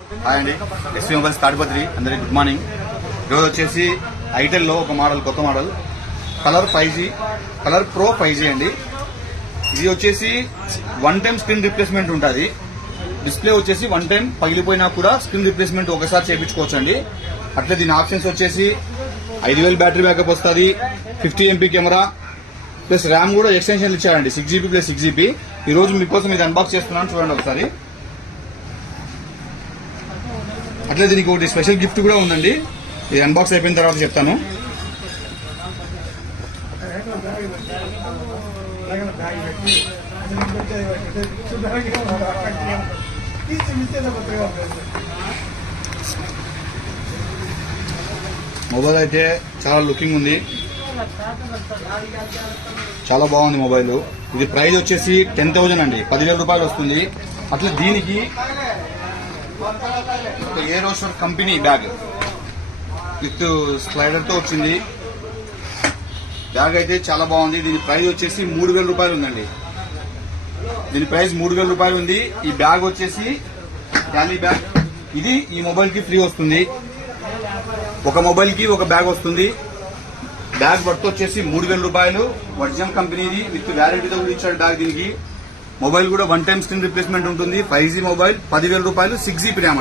Hi అండి, SV mobiles Tadipatri. అందరికి good morning. ఈరోజు వచ్చేసి ఐటెల్లో ఒక మోడల్, కొత్త model colour 5G, colour pro 5G అండి. ఇది వచ్చేసి 1 టైం స్క్రీన్ రిప్లేస్మెంట్ ఉంటుంది. డిస్ప్లే వచ్చేసి 1 టైం పగిలిపోయినా కూడా స్క్రీన్ రిప్లేస్మెంట్ ఒకసారి చేయించుకోవచ్చు అండి. అట్లే దీని ఆప్షన్స్ వచ్చేసి 5000 బ్యాటరీ బ్యాకప్ వస్తుంది, 50 MP కెమెరా ప్లస్ ర్యామ్ కూడా ఎక్స్టెన్షన్ ఇచ్చారండి, 6GB ప్లస్ 6GB. ఈ రోజు మీకోసం ఇది అన్బాక్స్ చేస్తున్నాను, చూడండి ఒకసారి. అట్లే దీనికి ఒకటి స్పెషల్ గిఫ్ట్ కూడా ఉందండి, ఇది అన్బాక్స్ అయిపోయిన తర్వాత చెప్తాను. మొబైల్ అయితే చాలా లుకింగ్ ఉంది, చాలా బాగుంది మొబైల్. ఇది ప్రైస్ వచ్చేసి 10,000 అండి, 10,000 రూపాయలు వస్తుంది. అట్లా దీనికి ఏరోషర్ కంపెనీ బ్యాగ్ విత్ స్లైడర్ తో వచ్చింది. బ్యాగ్ అయితే చాలా బాగుంది. దీని ప్రైస్ వచ్చేసి 3,000 రూపాయలు ఉందండి. దీని ప్రైస్ 3,000 రూపాయలు ఉంది. ఈ బ్యాగ్ వచ్చేసి క్యాలీ బ్యాగ్. ఇది ఈ మొబైల్ కి ఫ్రీ వస్తుంది. ఒక మొబైల్ కి ఒక బ్యాగ్ వస్తుంది. బ్యాగ్ వర్త్ వచ్చేసి 3,000 రూపాయలు. ఒరిజినల్ కంపెనీది విత్ వ్యారంటీతో కూడా ఇచ్చాడు బ్యాగ్. దీనికి మొబైల్ కూడా 1 టైం స్క్రీన్ రిప్లేస్మెంట్ ఉంటుంది. 5G మొబైల్, 10,000 రూపాయలు, 6GB ర్యామ్.